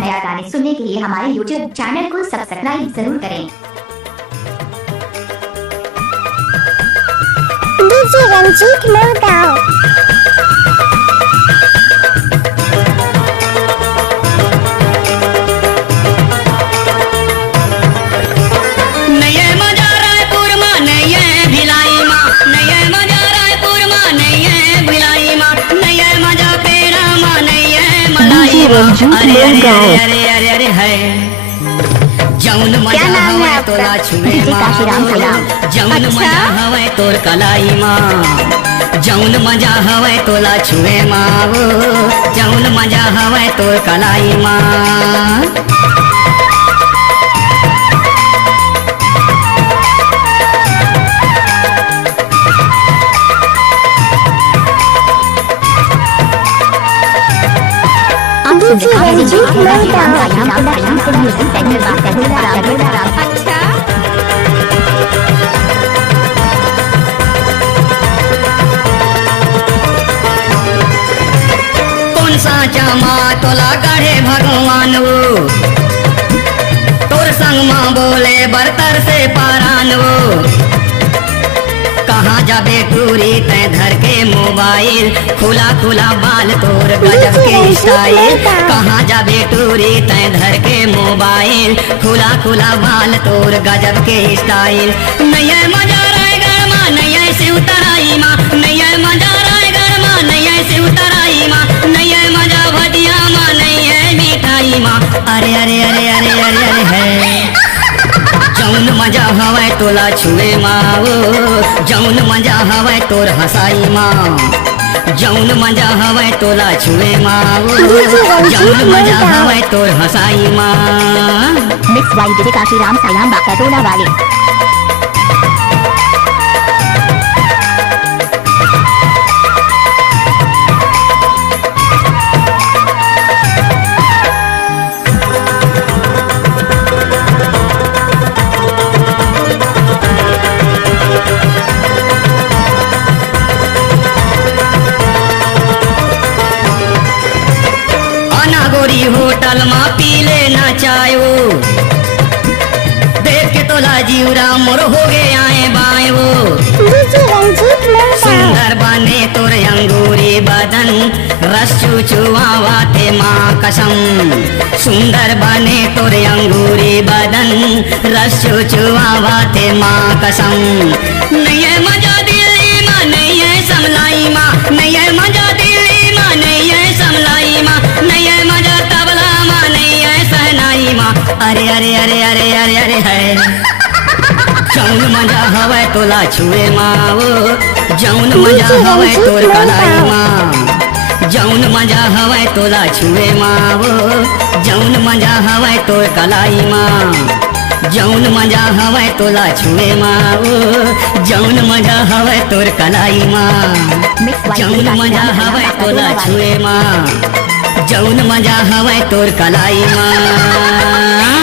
नया गाने सुनने के लिए हमारे YouTube चैनल को सब्सक्राइब जरूर करें। डीजे रंजीत मोरगांव। जौन मजा हवे तोला छुए जौन मजा हवे तोर कलाई माँ जौन मजा हवे तोला छुए माँ जौन मजा हवे तोर कलाई माँ। कौन साचा माँ तोला गढ़े भगवान वो तोर संग माँ बोले बरतर से पारान वो कहाँ जाबे टूरी तै धर के मोबाइल खुला खुला बाल तोर गजब के स्टाइल कहाँ जाबे टूरी तै धर के मोबाइल खुला खुला बाल तोर गजब के स्टाइल। नहीं मजा रायगढ़ माँ नहीं से उतराई माँ नहीं मजा रायगढ़ माँ नहीं से उतराई माँ नहीं मजा भजिया माँ नहीं है मिठाई माँ। अरे अरे अरे अरे अरे अरे है जौन मजा हवे तोला छुए माँ जौन मजा हवे तोर हंसाई माँ जौन मजा हवे तोला छुए माँ जौन मजा हवे तोर हंसाई माँ। Mix by DJ Kashiram Sairam Bakatola वाले। गोरी होटल माँ पीले ना चायो देख के तोला जीवरा मोर हो गए आए बाए वो सुंदर बने तोर अंगूरी बदन रस चुचुआवा थे माँ कसम सुंदर बने तोर अंगूरी बदन रस चुचुआवा थे माँ कसम। नहीं है मजा दिल्ली माँ नहीं है समलाई माँ नहीं है मजा दिल्ली माँ नहीं है समलाई माँ नहीं है मजा तबला माँ नहीं है सहनाई माँ। अरे अरे अरे अरे अरे अरे है जौन मजा हवे तोला छुए माँ जौन मजा हवे तोर कलाई माँ जौन मजा हवे तोला छुए माँ जौन मजा हवे तोर कलाई माँ जौन मजा हवे तोला छुए माँ जौन मजा हवे तोर कलाई माँ जौन मजा हवे तोला छुए माँ जौन मजा हवे तोर कलाई माँ।